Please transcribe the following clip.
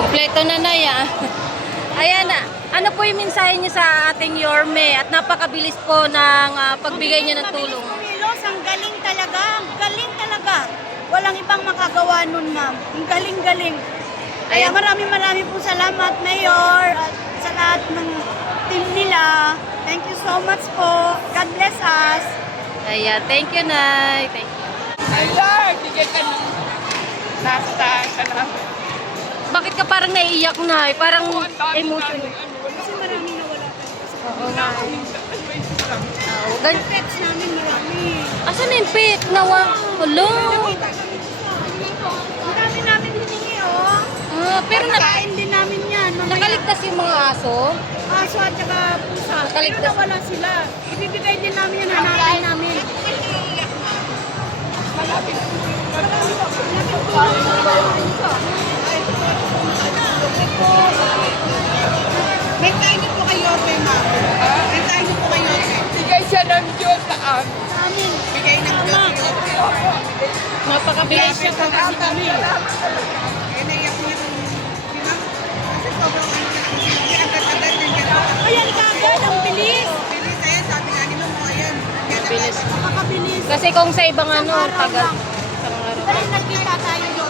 Kompleto na na ya. Ayan na. Ano po yung mensahe niyo sa ating Yorme at napakabilis po ng pagbigay niyo ng tulong. Kumilos, ang galing talaga. Ang galing talaga. Walang ibang makagawa nun, ma'am. Ang galing-galing. Kaya Ayan. maraming po salamat, Mayor, at sa lahat ng team nila. Thank you so much po. God bless us. Ayan, thank you, Nay. Thank you. Mayor, bigay ka ng nasa taas ka na. Bakit ka parang naiiyak, Nay? Parang emotion. Kasi maraming nawala tayo. Oo nga. Oo, Pets namin marami. asan yung pet? Nawa. Hello. Nakita kami dito. Ang dami namin hiningi, oh. Pero Nakain din namin yan. Mamaya. nakaligtas yung mga aso. Aso at saka pusa. Pero Nakaligtas. nawala sila. Ibibigay din namin yan, hanapin namin. Bentahin niyo po kayo, ma'am. Bentahin niyo po kayo. Bigay siya ng Diyos sa amin. Amin. Bigay ng Diyos. Napakabilis siya. Kasi kami. Eh, naiyak niyo yung sila. Kasi sobrang ano na lang. Hindi agad-agad din gano'n. Ayan kagad, ang bilis. Bilis, ayan, sabi nga nila mo, ayan. Bilis. Napakabilis. Kasi kung sa ibang ano, Isang araw tagal. lang. Isang araw. Pero nagkita tayo doon.